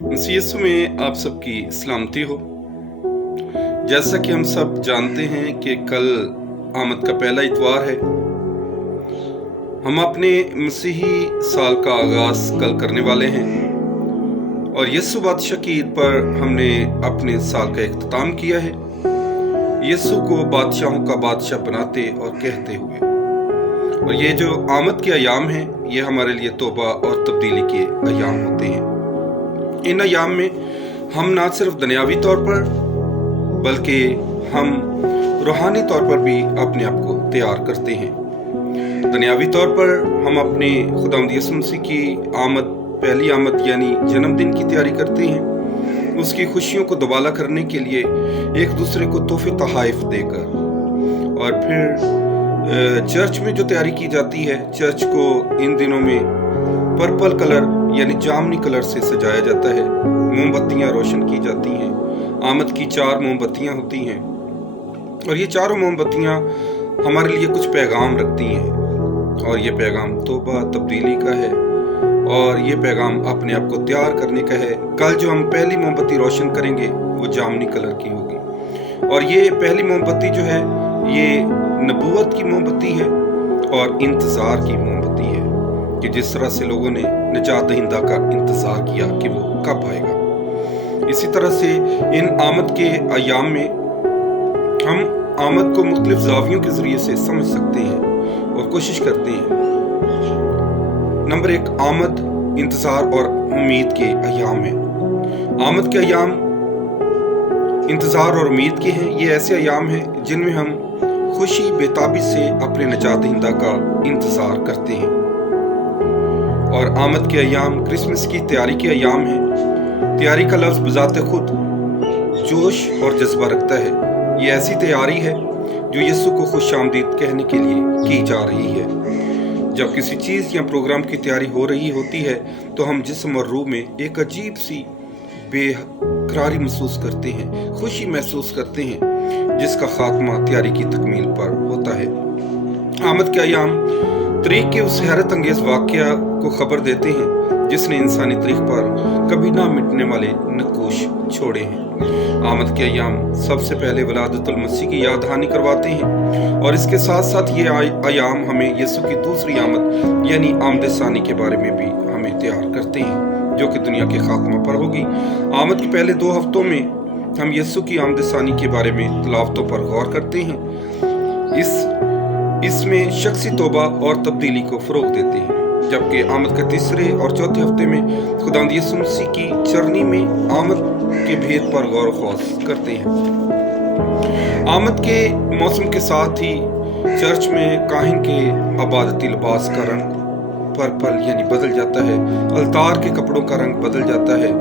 मसीह यीशु में आप सबकी सलामती हो। जैसा कि हम सब जानते हैं कि कल आमद का पहला इतवार है। हम अपने मसीही साल का आगाज कल करने वाले हैं और यीशु बादशाह की ईद पर हमने अपने साल का इख्तिताम किया है, यीशु को बादशाहों का बादशाह बनाते और कहते हुए। और ये जो आमद के अयाम हैं, ये हमारे लिए तौबा और तब्दीली के अयाम होते हैं। इन अयाम में हम ना सिर्फ दुनियावी तौर पर बल्कि हम रूहानी तौर पर भी अपने आप को तैयार करते हैं। दुनियावी तौर पर हम अपने खुदावंद यीशु मसीह की आमद, पहली आमद यानी जन्मदिन की तैयारी करते हैं, उसकी खुशियों को दोबाला करने के लिए एक दूसरे को तोहफे तोहाइफ देकर। और फिर चर्च में जो तैयारी की जाती है, चर्च को इन दिनों में पर्पल कलर यानी जामनी कलर से सजाया जाता है, मोमबत्तियां रोशन की जाती हैं। आमद की 4 मोमबत्तियां होती हैं और ये चारों मोमबत्तियां हमारे लिए कुछ पैगाम रखती हैं और ये पैगाम तौबा तब्दीली का है और ये पैगाम अपने आप को तैयार करने का है। कल जो हम पहली मोमबत्ती रोशन करेंगे वो जामनी कलर की होगी और ये पहली मोमबत्ती जो है ये नबूवत की मोमबत्ती है और इंतजार की मोमबत्ती है कि जिस तरह से लोगों ने निजात दहिंदा का इंतजार किया कि वो कब आएगा। इसी तरह से इन आमद के अयाम में हम आमद को मुख्तलिफ ज़ावियों के जरिए से समझ सकते हैं और कोशिश करते हैं। नंबर 1, आमद, इंतजार और उम्मीद के अयाम है। आमद के अयाम इंतजार और उम्मीद के हैं। ये ऐसे अयाम हैं जिनमें हम खुशी बेताबी से अपने निजात दहिंदा का इंतजार करते हैं। और आमद के अयाम क्रिसमस की तैयारी के अयाम हैं। तैयारी का लफ्ज़ बजाते खुद जोश और जज्बा रखता है। ये ऐसी तैयारी है जो यीशु को खुश आमदीद कहने के लिए की जा रही है। जब किसी चीज़ या प्रोग्राम की तैयारी हो रही होती है तो हम जिस्म और रूह में एक अजीब सी बेकरारी महसूस करते हैं, खुशी महसूस करते हैं, जिसका खात्मा तैयारी की तकमील पर होता है। आमद के अयाम तारीख के उस हैरत अंगेज वाक़या को खबर देते हैं जिसने इंसानी तारीख पर कभी ना मिटने वाले नक्काश छोड़े हैं। आमद के अयाम सबसे पहले वलादतुल मसीह की याद दहानी करवाते हैं और इसके साथ साथ ये अयाम हमें यीशु की दूसरी आमद यानी आमद सानी के बारे में भी हमें तैयार करते हैं, जो कि दुनिया के खात्मा पर होगी। आमद के पहले 2 हफ्तों में हम यीशु की आमद सानी के बारे में तलावतों पर गौर करते हैं। इसमें शख्सी तौबा और तब्दीली को फ़रोग़ देते हैं, जबकि आमद के तीसरे और चौथे हफ्ते में खुदावंद यीशु मसीह की चरनी में आमद के भेद पर गौर ख़ौस करते हैं। आमद के मौसम के साथ ही चर्च में काहिन के अबादती लिबास का रंग पर्पल यानी बदल जाता है, अलतार के कपड़ों का रंग बदल जाता है,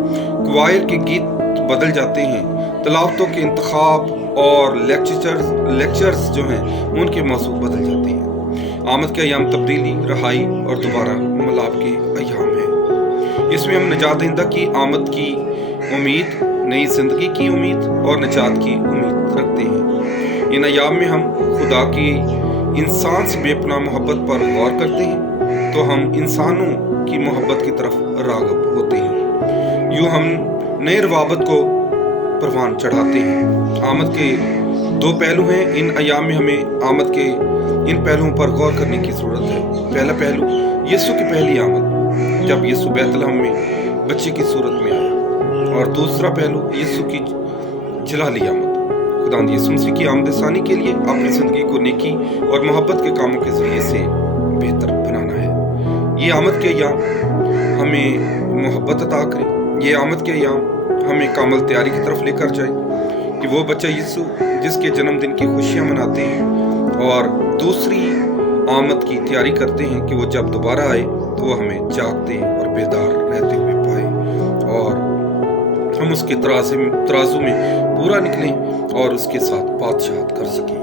क्वायर के गीत बदल जाते हैं, तलावतों के इंतखाब और लेक्चर्स जो हैं उनके मौसू बदल जाते हैं। आमद के अयाम तब्दीली, रहाई और दोबारा मलाप के अयाम हैं। इसमें हम निजात दहिंदा की आमद की उम्मीद, नई जिंदगी की उम्मीद और निजात की उम्मीद रखते हैं। इन अयाम में हम खुदा की इंसान से बेपनाह मोहब्बत पर गौर करते हैं तो हम इंसानों की मोहब्बत की तरफ राग़िब होते हैं। यूँ हम नए रवाबत को परवान चढ़ाते हैं। आमद के 2 पहलू हैं। इन अयाम में हमें आमद के इन पहलुओं पर गौर करने की ज़रूरत है। पहला पहलू यीशु की पहली आमद, जब यीशु बैतलहम में बच्चे की सूरत में आया, और दूसरा पहलू यीशु की जलाली आमद, खुदावंद यीशु मसीह की आमद सानी के लिए अपनी ज़िंदगी को नेकी और मोहब्बत के कामों के ज़रिए से बेहतर बनाना है। ये आमद के अयाम हमें मोहब्बत अता करें। ये आमद के अयाम हमें कामल तैयारी की तरफ लेकर जाए कि वो बच्चा यीशु जिसके जन्मदिन की खुशियाँ मनाते हैं और दूसरी आमद की तैयारी करते हैं कि वो जब दोबारा आए तो वो हमें जागते और बेदार रहते हुए पाए और हम उसके तराजू में पूरा निकलें और उसके साथ बादशाहत कर सकें।